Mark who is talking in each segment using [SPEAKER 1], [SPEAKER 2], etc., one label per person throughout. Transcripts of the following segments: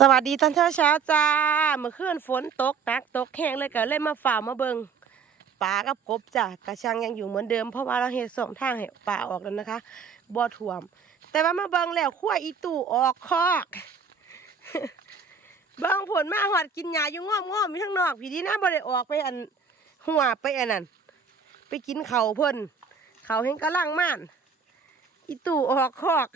[SPEAKER 1] สวัสดีตอนเช้าเช้าจ้าเมื่อคืนฝนตกหนักตกแห้งเลยก็เลยมาฝ่ามาเบิงปลากับกบจ้ะกระชังยังอยู่เหมือนเดิมเพราะว่าเราเห็นสองทางให้ปลาออกแล้วนะคะบ่อถ่วม แต่ว่ามาเบิงแล้วขั้วอีตู่ออกคอกเบิงผลมาหอดกินหญ้าอยู่ง้อมง้อมๆอยู่ข้งนอกพี่ดีนะบ่ได้ออกไปอันหัวไปอันนั้นไปกินเขาเพิ่นเขาเห็นกระลังม่านอีตู่ออกคอก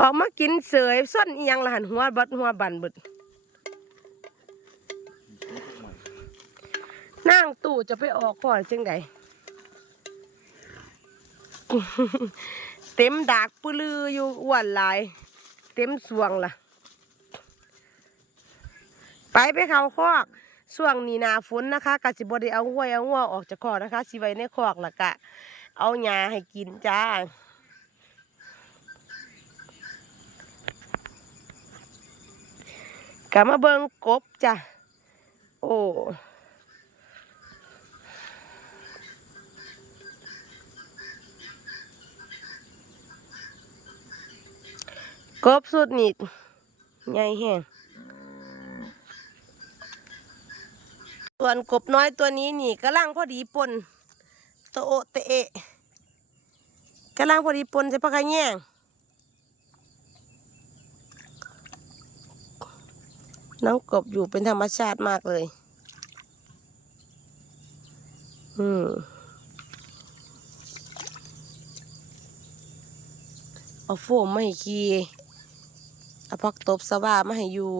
[SPEAKER 1] ออกมากินเสยส้นยังละหันหัวบัดหัวบันบึดนั่งตู่จะไปออกก่อนจังใดเต็มดากปืลืออยู่อ้วนหลาย เต็มสวงล่ะ ไปไปเขาคอกช่วงนี้นาฝนนะคะกะสิบได้เอาห้วยเอางัวออกจากคอกนะคะสิไว้ในคอกละกะ เอาหญ้าให้กินจ้า กลับมาเบิงกบจ้ะ โอ้กบสุดนี่ใหญ่แห้งส่วนกบน้อยตัวนี้นี่กำลังพอดีปนโตโอเตะเอะลังพอดีปนใส่ปากระแยง น้องกบอยู่เป็นธรรมชาติมากเลย อืมเอาโฟมมาให้ขี่เอาพักตบสว่ามาให้อยู่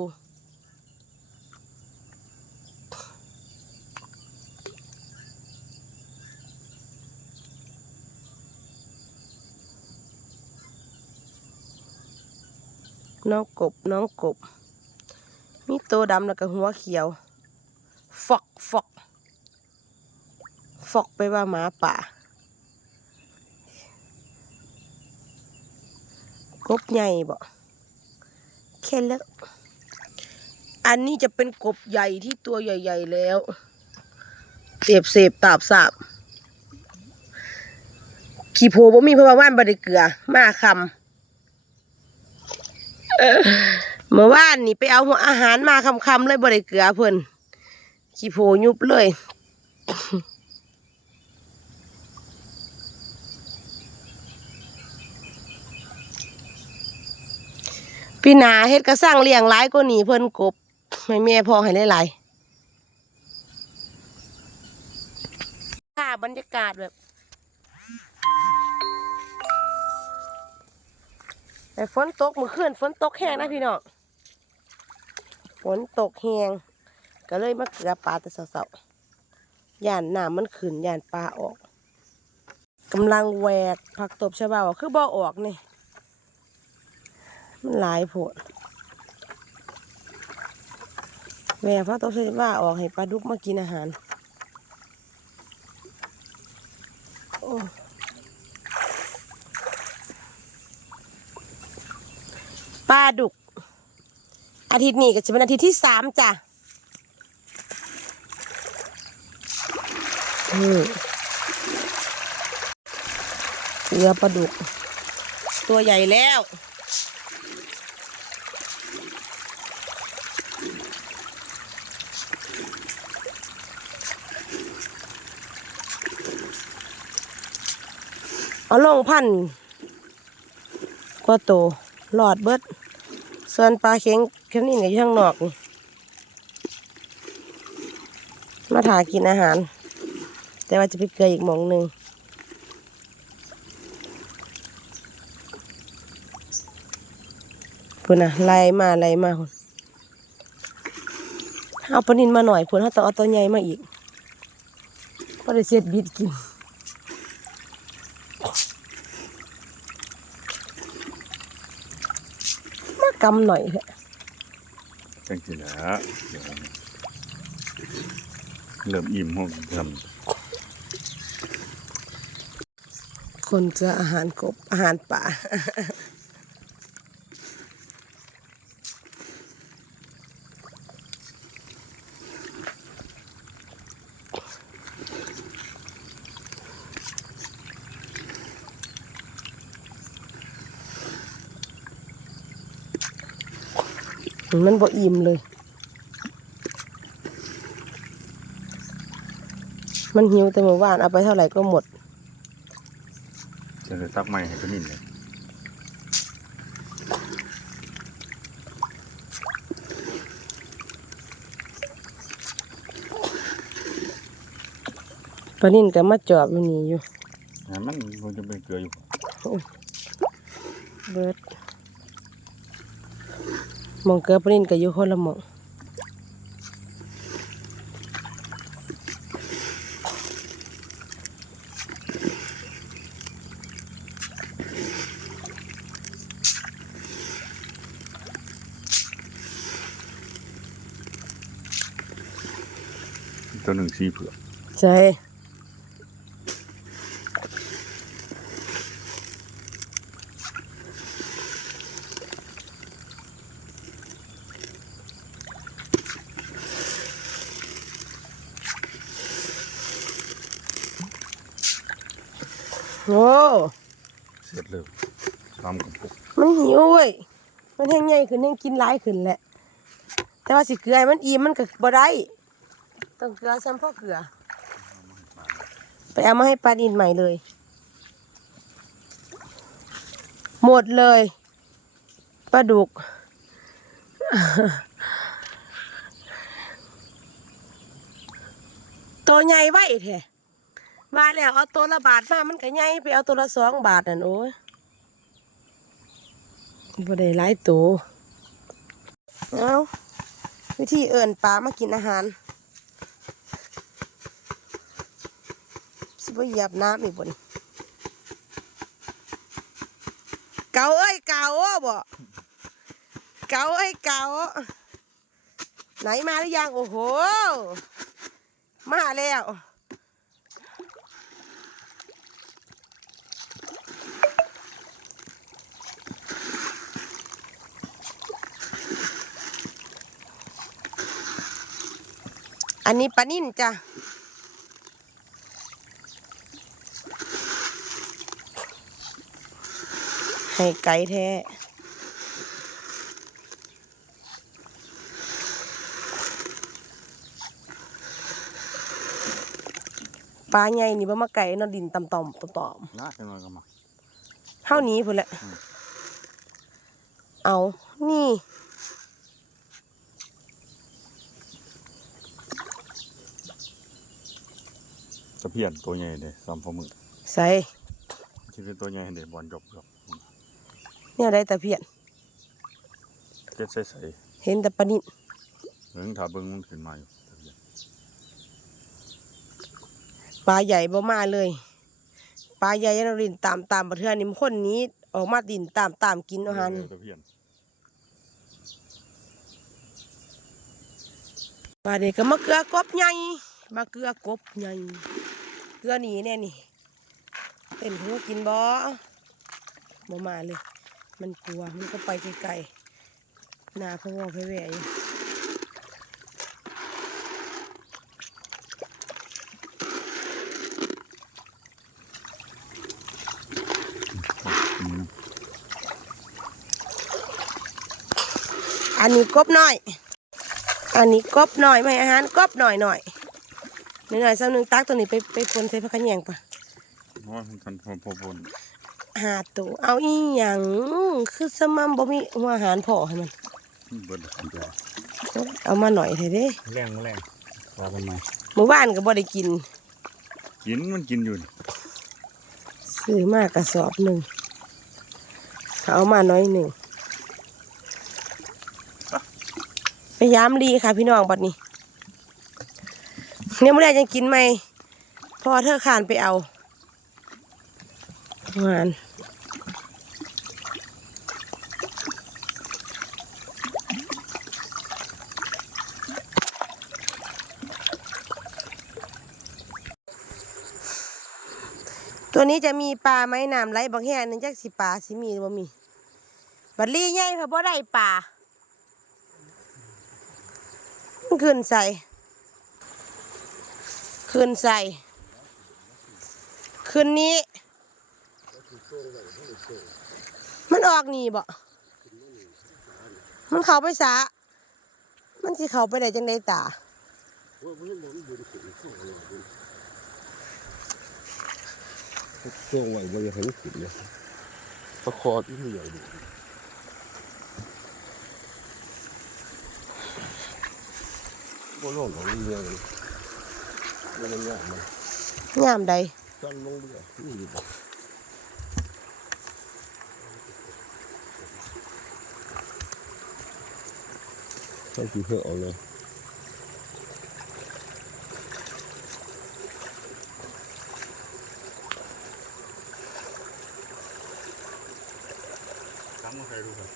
[SPEAKER 1] น้องกบ น้องกบ มีตัวดำแล้วก็หัวเขียว ฟอกฟอก ฟอกไปว่าหมาป่ากบใหญ่บ่แค่แล้วอันนี้จะเป็นกบใหญ่ที่ตัวใหญ่ ๆ แล้ว เสพเสพตาบสาบขี้โพบ่มีเพราะว่าว่านบไดิเกลือ มาคำ เมื่อวานนี่ไปเอาหัวอาหารมาคำๆเลยบริเกลือเพิ่นขี้โพยุบเลย พี่นาเฮ็ดกระสร้างเลี้ยงหลายกว่านี้เพิ่นกบให้แม่พอให้หลายๆค่ะบรรยากาศแบบแต่ฝนตกเมื่อคืนฝนตกแห้งนะพี่น้อง ฝนตกแหงก็เลยมาเกลือปลาแต่เสาๆย่านน้ำมันขึ้นย่านปลาออกกำลังแหวกผักตบชะบาวคือบ่ออกนี่มันหลายผดแหวกผักตบชะบาออกให้ปลาดุกมากินอาหารโอ้ปลาดุก อาทิตย์นี้ก็จะเป็นอาทิตย์ที่สามจ้ะเรือปลาดุก ตัวใหญ่แล้วเอาลงพันกว่าโตหลอดเบิด ส่วนปลาเข็ง แค่นี้เนี่ยอยู่ข้างนอกนี่มาถากินอาหาร แต่ว่าจะไปเกลืออีกหมองหนึ่งพุ่นนะไล่มาไล่มาพุ่นเอาปลานินมาหน่อยพุ่นถ้าต้องเอาตัวใหญ่มาอีกก็ได้เสียดบิดกินมากำหน่อยเถอะ
[SPEAKER 2] จังสิละเดี๋ยวเริ่มอิ่มห้องท
[SPEAKER 1] คนจะอาหารกบอาหารป่า มันบ่อิ่มเลย มันหิวแต่เมื่อวานเอาไปเท่าไหร่ก็หมด
[SPEAKER 2] จะเลยตักไม้ให้ปลานิ่นเลย
[SPEAKER 1] ปลานิ่นก็มาจอบอยู่นี่อยู่
[SPEAKER 2] อ่ามันคงจะเป็นเกลืออยู่
[SPEAKER 1] เบิดห มองเกลือปลานิ่นก็อยู่คนละหมอง
[SPEAKER 2] ตัวหนึ่งสีเผือก
[SPEAKER 1] ใช่ โอ้
[SPEAKER 2] เสร็จเลยตามกับปุก
[SPEAKER 1] มันหิวเว้ยมันแห้งใหญ่ขึ้นแห้งกินหลายขึ้นแหละ แต่ว่าสิเกลือให้มันอิ่มมันก็บ่ได้ต้องเกลือซ้ำพ่อเกลือ ไปเอามาให้ปลาดินใหม่เลย หมดเลยปลาดุกตัวใหญ่ไว้แท้ มาแล้วเอาตัวละบาทมามันก็ใหญ่ไปเอาตัวละสองบาทนั่นโอ้ยบ่ได้หลายตัวเอาวิธีเอิ่นปลามากินอาหารสิบ่เหยียบน้ำอีกบ่นเกาเอ้ยเกาบ่เกาเอ้ยเกาไหนมาหรือยังโอ้โห มาแล้ว อันนี้ปลานิ่นจ้ะให้ไก่แท้ปลาใหญ่นี่บ่มาไก่เนอดินต่ำๆต่อม
[SPEAKER 2] น่าจะน้อยก็มา
[SPEAKER 1] ๆเท่านี้พุ่นแหละ
[SPEAKER 2] อืม
[SPEAKER 1] เอา นี่
[SPEAKER 2] ตะเพียนตัวใหญ่เลยซ้ำพอมือ
[SPEAKER 1] ใส่
[SPEAKER 2] ที่เป็นตัวใหญ่เด็บอลจบจบ
[SPEAKER 1] เนี่ยได้แต่เพียน
[SPEAKER 2] เจ็ดใส่ใส่
[SPEAKER 1] เห็นแต่ปลานิ่น
[SPEAKER 2] เบิ้งถ้าเบิ้งมันขึ้นมาอยู่ตะเพียน
[SPEAKER 1] ปลาใหญ่บ่มาเลยปลาใหญ่ยันเอาดินตามตามประเทือนี่มันคนหนี้ ออกมาดินตามตามกินอาหาร
[SPEAKER 2] เออตะเพียน
[SPEAKER 1] ปลาเด็กก็มาเกลือกบใหญ่มาเกลือกบใหญ่ เกลือหนีแน่นี่เป็นหัวกินบ่บ่มาเลย มันกลัวมันก็ไปไกลๆหน้าพะวงพะแหวอยู่
[SPEAKER 2] อืม
[SPEAKER 1] อันนี้กบหน้อย อันนี้กบหน่อยไม่อาหารกบหน่อยหน่อย หน่อยหน่อยสักหนึ่งตักตัวนี้ไปไปปนใส่ผักขะแยงปะ
[SPEAKER 2] เพราะว่ามันทันพอพอพน
[SPEAKER 1] หาตัวเอาอีหยังคือสมัมบ่มีหัวอาหารพอให้มัน
[SPEAKER 2] เบิดขันใจ
[SPEAKER 1] เอามาหน่อยเถอะเด้
[SPEAKER 2] แรงแรงรอกันไหม
[SPEAKER 1] เมื่อวานก็บ่ได้กิน
[SPEAKER 2] กินมันกินอยู่
[SPEAKER 1] ซื้อมากกระสอบหนึ่งเขาเอามาน้อยหนึ่งพยายามรีค่ะพี่น้องบัดนี้ เนี่ยไม่ได้ยังกินไหมพอเธอขานไปเอางานตัวนี้จะมีปลาไหมน้ำไหลบางแห่งนึงจักสิปลาสิมีบ่มีบัดลี่ใหญ่เพราะบ่ได้ปลามันขึ้นใส่ ขึ้นใส่ขึ้นนี้ มันออกนี่บ่มันเข้าไปสามันสิเข้าไปได้จังไดตา
[SPEAKER 3] ว่ามันบ่มันบ่ได้ขึ้นเข้าเลยช่วงไหวบ่อยากให้มันขึ้นเลยตะคอที่มันใหญ่ดีบ่ร้อนหรอกมันเงี้ยเลย มันยังยากมัน
[SPEAKER 1] ยามใด
[SPEAKER 3] สั้นลงเรื่อยนี่ดีบ่ต้องกินเพื่อเอาเลย
[SPEAKER 2] ทำมาใครรู้ครับ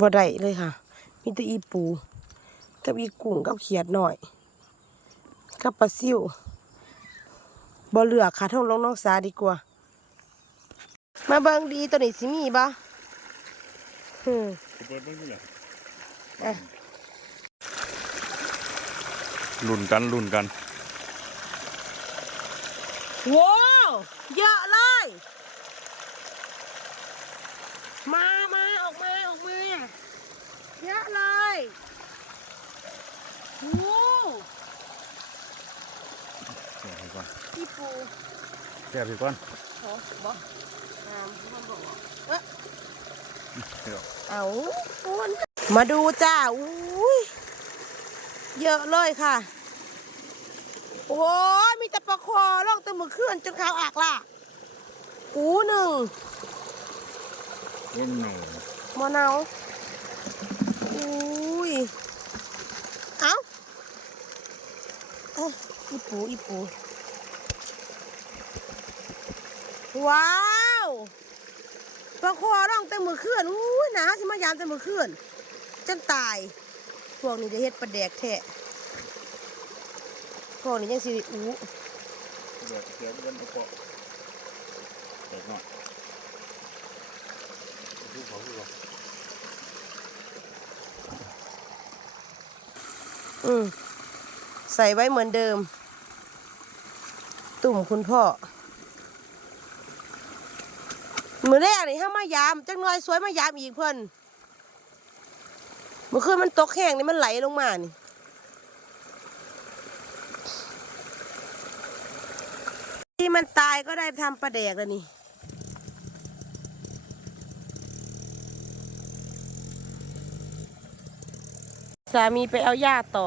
[SPEAKER 1] บ่ได้เลยค่ะ มีแต่อีปูกับอีกุ้งกับเขียดหน่อย กับปลาซิวบ่เหลือกค่ะท่องลงน้องสาดีกว่า มาเบิ่งดีตัวนี้สิมีบ่ฮึม
[SPEAKER 2] เปิดเบิ่งดูเลย
[SPEAKER 1] อะ
[SPEAKER 2] ลุ้นกันลุ้นกัน
[SPEAKER 1] ว้าวเยอะเลย มามาออกมาออกมาเยอะเลยโว้
[SPEAKER 2] แก้ไป ก่อน
[SPEAKER 1] อีปู
[SPEAKER 2] แก้ไปก่อน
[SPEAKER 1] โอ้บ่งามท่านบอกว่าเอ๊ะ
[SPEAKER 2] เดี๋ยว
[SPEAKER 1] เอาคุณมาดูจ้าอุ้ยเยอะเลยค่ะ โอ้ยมีแต่ปลาคอล่องแตะมือเคลื่อนจนขาวอักล่ะกูหนึ่ง
[SPEAKER 2] เล่นหน่อย
[SPEAKER 1] มะนาวอุ้ย เอาเอ้ยอีปูอีปู ว้าวปลาคอร่องแต่มือเคลื่อนอุ้ยหนาสิมายามแต่มือเคลื่อนจนตาย พวกนี้จะเฮ็ดปลาแดกแท้พวกนี้ยังสิอู้
[SPEAKER 2] เดี๋ยวเดี๋ยวเดินเอาเกาะเด็กหน่อยดูเขาดูเขา
[SPEAKER 1] อืมใส่ไว้เหมือนเดิม ตุ่มคุณพ่อ มือแรกนี่ห้ามายามจังน้อยสวยมายามอีกเพิ่อนเมื่อคืนมันตกแห้งนี่มันไหลลงมานี่ที่มันตายก็ได้ทำปลาแดกแล้วนี่สามีไปเอาหญ้าต่อ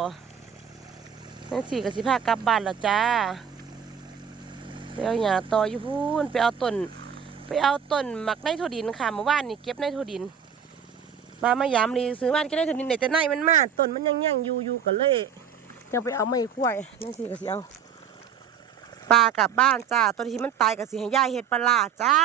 [SPEAKER 1] นั่นสี่กับสิพากลับบ้านแล้วจ้า ไปเอาหญ้าต่ออยู่พูนไปเอาต้น ไปเอาต้นหมักในโทดินค่ะเมื่อวานนี่เก็บในโทดิน มามายามรีซื้อบ้านก็ได้โทดินไหนแต่ในมันมาต้นมันยังยังอยู่อยู่กันเลยยังไปเอาไม่คุ้ยนั่นสี่กับสิเอาปลากลับบ้านจ้าตัวที่มันตายกับสิให้ย่ายเห็ดปลาร้าจ้า